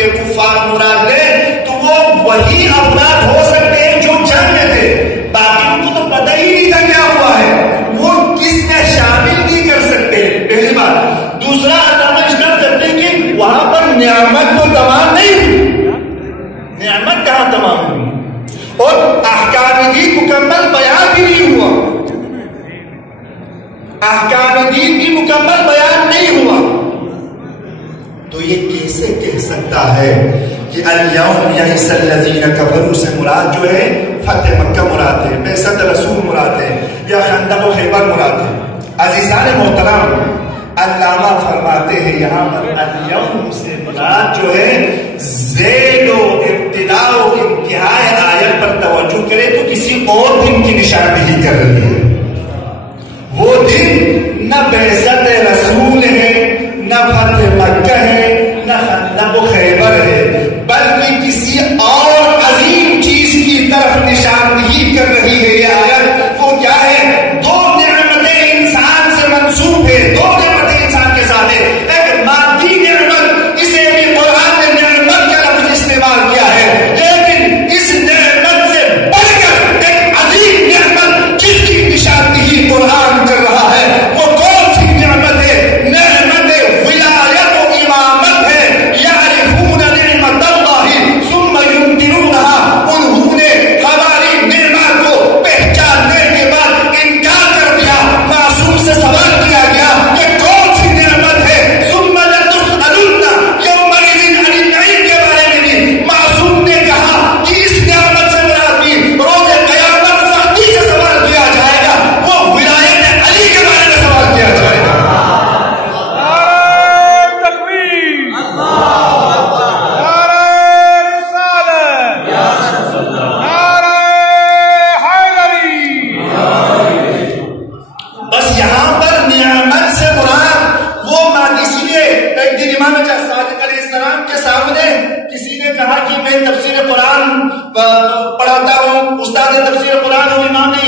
کے کفار مراد لیں تو وہ وہی افراد ہو سکتے ہیں جو جنگ میں تھے، باقی ان کو تو پتہ ہی نہیں تھا کیا ہوا ہے، وہ کس میں شامل نہیں کر سکتے، پہلی بات۔ دوسرا علامہ اشارہ کرتے ہیں کہ وہاں پر نعمت تو تمام نہیں ہوئی، نعمت کہاں تمام ہوئی، اور احکام دین مکمل بیان بھی نہیں ہوا، احکام دین بھی مکمل بیان نہیں ہوا۔ تو یہ کیسے کہہ سکتا ہے کہ الیوم یئس الذین کفروا سے مراد جو ہے فتح مکہ مراد ہے، بعثت رسول مراد ہے، یا خندق و خیبر مراد ہے؟ عزیزان محترم، علامہ فرماتے ہیں یہاں پر الیوم سے مراد جو ہے زید و ابتدا و انتہاء آیت پر توجہ کرے تو کسی اور دن کی نشاندہی کر رہی ہے۔ وہ دن نہ بعثت رسول ہے، نہ فتح مکہ ہے، نہ خندق و خیبر ہے، بلکہ کسی اور عظیم چیز کی طرف نشاندہی کر رہی ہے یہ آیت۔ وہ کیا ہے؟ دو نعمتیں انسان سے منسوب ہے، دو نعمتیں انسان کے ساتھ ہے، ایک مادی نعمت، اسے بھی قرآن نے نعمت کا لفظ استعمال کیا ہے، لیکن اس نعمت سے بڑھ کر ایک عظیم نعمت جس کی نشاندہی قرآن کر رہا ہے، وہ کون سی نعمت ہے؟ نعمت ولایت و امامت ہے۔ یعرفون نعمت اللہ ثم ینکرونہا، انہوں نے ہماری نعمت کو پہچاننے کے بعد انکار کر دیا۔ معصوم سے سوال کیا گیا کہ کون سی نعمت ہے؟ ثم لتسألن یومئذ عن النعیم کے بارے میں بھی معصوم نے کہا کہ اس نعمت سے مراد بھی روز قیامت سختی سے سوال کیا جائے گا، وہ ولایت علی کے بارے میں سوال کیا جائے گا۔ بس یہاں پر نعمت سے مراد وہ اسی لیے ایک دن امام صادق علیہ السلام کے سامنے کسی نے کہا کہ میں تفسیر قرآن پڑھاتا ہوں، استاد تفسیر قرآن ہوں، امام نے